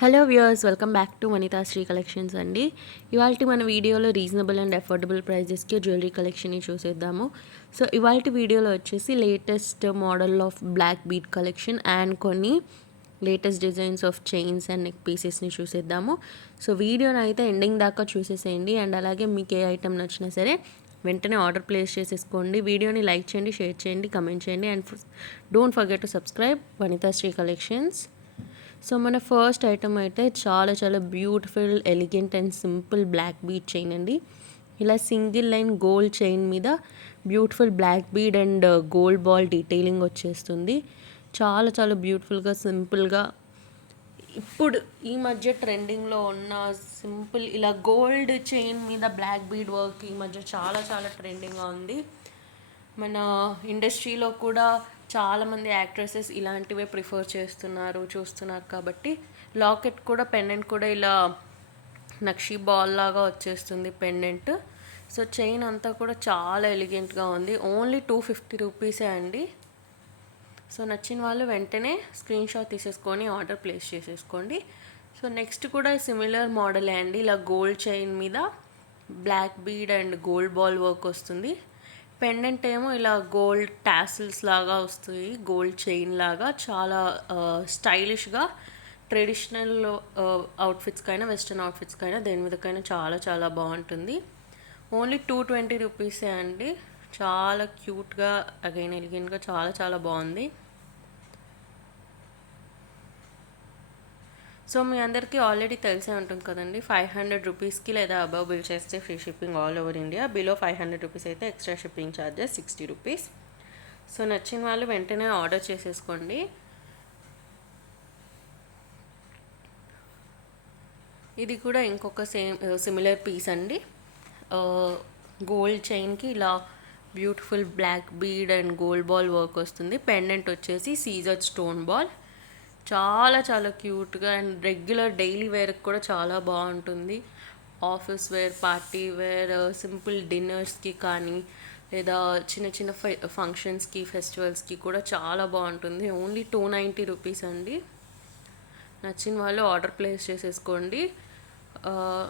Hello viewers, welcome back to Vanitha Sri collections అండి. ఇవాళ మన వీడియోలో రీజనబుల్ అండ్ అఫోర్డబుల్ ప్రైజెస్కి జ్యువెలరీ కలెక్షన్ని చూసేద్దాము. సో ఇవాళ వీడియోలో వచ్చేసి latest model of black bead collection and కొన్ని latest designs of chains and neck పీసెస్ని చూసేద్దాము. సో వీడియోని అయితే ఎండింగ్ దాకా చూసేసేయండి. అండ్ అలాగే మీకు ఏ ఐటమ్ నచ్చినా సరే వెంటనే ఆర్డర్ ప్లేస్ చేసేసుకోండి. వీడియోని లైక్ చేయండి, షేర్ చేయండి, కమెంట్ చేయండి and don't forget to subscribe Vanitha Sri Collections. So మన ఫస్ట్ ఐటమ్ అయితే చాలా beautiful, elegant and simple black bead chain అండి. ఇలా సింగిల్ లైన్ గోల్డ్ చైన్ మీద beautiful black bead and gold ball detailing వచ్చేస్తుంది. చాలా బ్యూటిఫుల్గా, సింపుల్గా ఇప్పుడు ఈ మధ్య ట్రెండింగ్లో ఉన్న సింపుల్ ఇలా గోల్డ్ చైన్ మీద బ్లాక్ బీడ్ వర్క్ ఈ మధ్య చాలా ట్రెండింగ్గా ఉంది. మన ఇండస్ట్రీలో కూడా చాలామంది యాక్ట్రెసెస్ ఇలాంటివే ప్రిఫర్ చూస్తున్నారు కాబట్టి లాకెట్ కూడా, పెండెంట్ కూడా ఇలా నక్షి బాల్ లాగా వచ్చేస్తుంది పెండెంట్. సో చైన్ అంతా కూడా చాలా ఎలిగెంట్గా ఉంది. ఓన్లీ 250 రూపీసే అండి. సో నచ్చిన వాళ్ళు వెంటనే స్క్రీన్ షాట్ తీసేసుకొని ఆర్డర్ ప్లేస్ చేసేసుకోండి. సో నెక్స్ట్ కూడా సిమిలర్ మోడలే అండి. ఇలా గోల్డ్ చైన్ మీద black bead and gold ball work వస్తుంది. పెండెంట్ ఏమో ఇలా గోల్డ్ టాసిల్స్ లాగా వస్తుంది, గోల్డ్ చైన్ లాగా. చాలా స్టైలిష్గా ట్రెడిషనల్ అవుట్ఫిట్స్కైనా, వెస్ట్రన్ అవుట్ఫిట్స్కైనా, దేని మీదకైనా చాలా బాగుంటుంది. ఓన్లీ 220 రూపీసే అండి. చాలా క్యూట్గా, అగైన్ ఎలిగెంట్గా చాలా బాగుంది. సో మీ అందరికీ ఆల్రెడీ తెలిసే ఉంటుంది కదండి, 500 రూపీస్కి లేదా అబవ్ బిల్ చేస్తే free shipping all over India. Below 500 rupees అయితే extra shipping charges 60 rupees. So నచ్చిన వాళ్ళు వెంటనే ఆర్డర్ చేసేసుకోండి. ఇది కూడా ఇంకొక సిమిలర్ పీస్ అండి. గోల్డ్ చైన్కి ఇలా beautiful black bead and gold ball work వస్తుంది. పెండెంట్ వచ్చేసి సీజర్ స్టోన్ బాల్. చాలా క్యూట్గా అండ్ రెగ్యులర్ డైలీ వేర్కి కూడా చాలా బాగుంటుంది. Office wear, party wear, simple డిన్నర్స్కి కానీ, లేదా చిన్న ఫంక్షన్స్కి, ఫెస్టివల్స్కి కూడా చాలా బాగుంటుంది. ఓన్లీ 290 రూపీస్ అండి. నచ్చిన వాళ్ళు ఆర్డర్ ప్లేస్ చేసేసుకోండి.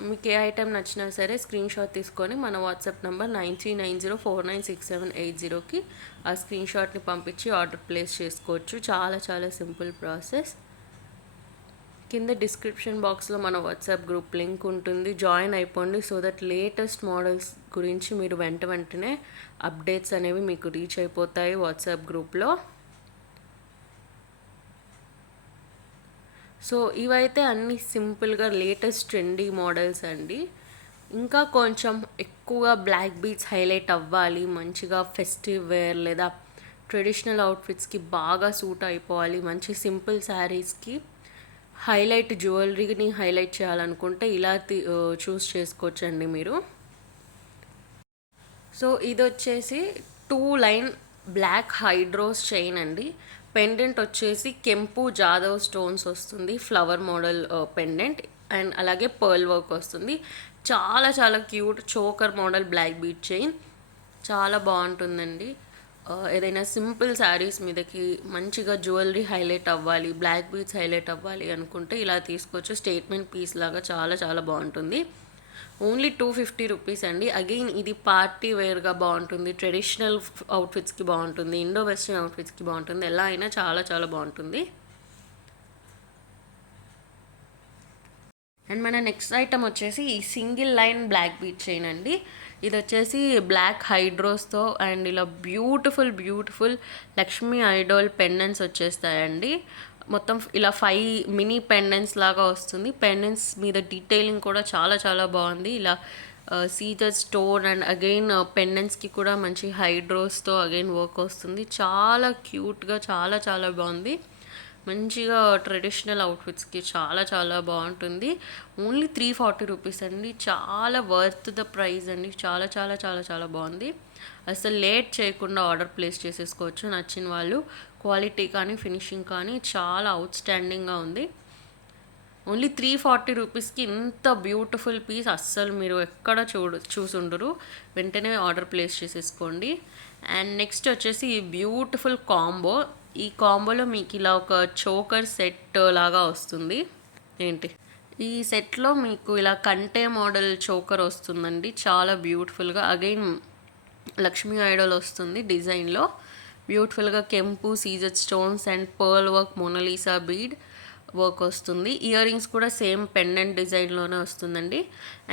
మీకు ఏ ఐటెం నచ్చినా సరే స్క్రీన్ షాట్ తీసుకొని మన వాట్సాప్ నెంబర్ 9390496780కి ఆ స్క్రీన్ షాట్ని పంపించి ఆర్డర్ ప్లేస్ చేసుకోవచ్చు. చాలా సింపుల్ ప్రాసెస్. కింద డిస్క్రిప్షన్ బాక్స్లో మన వాట్సాప్ గ్రూప్ లింక్ ఉంటుంది, జాయిన్ అయిపోండి. సో దట్ లేటెస్ట్ మోడల్స్ గురించి మీరు వెంటనే అప్డేట్స్ అనేవి మీకు రీచ్ అయిపోతాయి వాట్సాప్ గ్రూప్లో. సో ఇవైతే అన్ని సింపుల్గా లేటెస్ట్ ట్రెండీ మోడల్స్ అండి. ఇంకా కొంచెం ఎక్కువగా బ్లాక్ బీడ్స్ హైలైట్ అవ్వాలి, మంచిగా ఫెస్టివ్ వేర్ లేదా ట్రెడిషనల్ అవుట్ఫిట్స్కి బాగా సూట్ అయిపోవాలి, మంచి సింపుల్ శారీస్కి హైలైట్ జ్యువెలరీని హైలైట్ చేయాలనుకుంటే ఇలా చూస్ చేసుకోవచ్చండి మీరు. సో ఇది వచ్చేసి 2 లైన్ బ్లాక్ హైడ్రోస్ చైన్ అండి. పెండెంట్ వచ్చేసి కెంపు జాదవ్ స్టోన్స్ వస్తుంది, ఫ్లవర్ మోడల్ పెండెంట్ అండ్ అలాగే పర్ల్ వర్క్ వస్తుంది. చాలా cute choker model black bead chain. చాలా బాగుంటుందండి. ఏదైనా సింపుల్ శారీస్ మీదకి మంచిగా జ్యువెలరీ హైలైట్ అవ్వాలి, బ్లాక్ బీడ్స్ హైలైట్ అవ్వాలి అనుకుంటే ఇలా తీసుకోవచ్చు. స్టేట్మెంట్ పీస్ లాగా చాలా బాగుంటుంది. ఓన్లీ 250 రూపీస్ అండి. అగైన్ ఇది పార్టీ వేర్గా బాగుంటుంది, ట్రెడిషనల్ అవుట్ఫిట్స్కి బాగుంటుంది, ఇండో వెస్ట్రన్ అవుట్ఫిట్స్కి బాగుంటుంది, ఎలా అయినా చాలా బాగుంటుంది. అండ్ మన నెక్స్ట్ ఐటమ్ వచ్చేసి ఈ single line black bead chain అండి. ఇది వచ్చేసి బ్లాక్ హైడ్రోస్తో అండ్ ఇలా బ్యూటిఫుల్ లక్ష్మీ ఐడోల్ పెండెంట్స్ వచ్చేస్తాయండి. మొత్తం ఇలా 5 మినీ పెండెంట్స్ లాగా వస్తుంది. పెండెంట్స్ మీద డీటెయిలింగ్ కూడా చాలా బాగుంది. ఇలా సీజర్ స్టోన్ అండ్ అగైన్ పెండెంట్స్కి కూడా మంచి హైడ్రోస్తో అగైన్ వర్క్ వస్తుంది. చాలా క్యూట్గా చాలా బాగుంది. మంచిగా ట్రెడిషనల్ అవుట్ఫిట్స్కి చాలా బాగుంటుంది. ఓన్లీ 340 రూపీస్ అండి. చాలా వర్త్ ద ప్రైస్ అండి. చాలా బాగుంది. అసలు లేట్ చేయకుండా ఆర్డర్ ప్లేస్ చేసేసుకోవచ్చు నచ్చిన వాళ్ళు. క్వాలిటీ కానీ, ఫినిషింగ్ కానీ చాలా అవుట్స్టాండింగ్గా ఉంది. ఓన్లీ 340 రూపీస్కి ఇంత బ్యూటిఫుల్ పీస్ అస్సలు మీరు ఎక్కడ చూసుండరు. వెంటనే ఆర్డర్ ప్లేస్ చేసేసుకోండి. అండ్ నెక్స్ట్ వచ్చేసి ఈ బ్యూటిఫుల్ కాంబో. ఈ కాంబోలో మీకు ఇలా ఒక చోకర్ సెట్ లాగా వస్తుంది. ఏంటి ఈ సెట్లో మీకు ఇలా కంటే మోడల్ చోకర్ వస్తుందండి, చాలా బ్యూటిఫుల్గా. అగైన్ లక్ష్మీ ఐడల్ వస్తుంది డిజైన్లో. బ్యూటిఫుల్గా కెంపు, CZ stones and pearl work, Monalisa bead work వస్తుంది. ఇయర్ రింగ్స్ కూడా సేమ్ పెండెంట్ డిజైన్లోనే వస్తుందండి.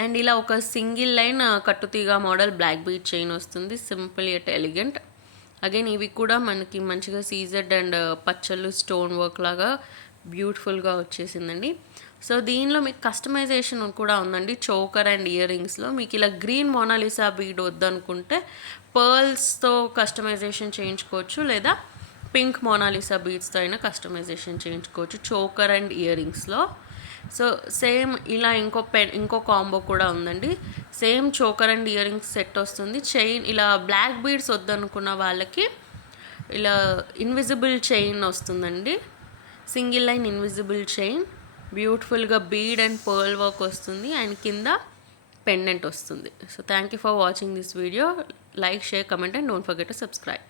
అండ్ ఇలా ఒక సింగిల్ లైన్ కట్టుతీగ మోడల్ బ్లాక్ బీడ్ చైన్ వస్తుంది, సింపుల్ ఎట్ ఎలిగెంట్. అగైన్ ఇవి కూడా మనకి మంచిగా సీజెడ్ అండ్ పచ్చళ్ళు స్టోన్ వర్క్ లాగా బ్యూటిఫుల్గా వచ్చేసిందండి. సో దీనిలో మీకు కస్టమైజేషన్ కూడా ఉందండి. చోకర్ అండ్ ఇయర్ రింగ్స్లో మీకు ఇలా గ్రీన్ మోనాలిసా బీడ్ వద్దనుకుంటే పర్ల్స్తో కస్టమైజేషన్ చేయించుకోవచ్చు, లేదా పింక్ మోనాలిసా బీడ్స్తో అయినా కస్టమైజేషన్ చేయించుకోవచ్చు చోకర్ అండ్ ఇయర్ రింగ్స్లో. సో సేమ్ ఇలా ఇంకో కాంబో కూడా ఉందండి. Same choker and earrings set వస్తుంది. చైన్ ఇలా బ్లాక్ బీడ్స్ వద్దనుకున్న వాళ్ళకి ఇలా ఇన్విజిబుల్ చైన్ వస్తుందండి, సింగిల్ లైన్ ఇన్విజిబుల్ చైన్. బ్యూటిఫుల్గా బీడ్ అండ్ పర్ల్ వర్క్ వస్తుంది అండ్ కింద పెండెంట్ వస్తుంది. So thank you for watching this video. Like, share, comment and don't forget to subscribe.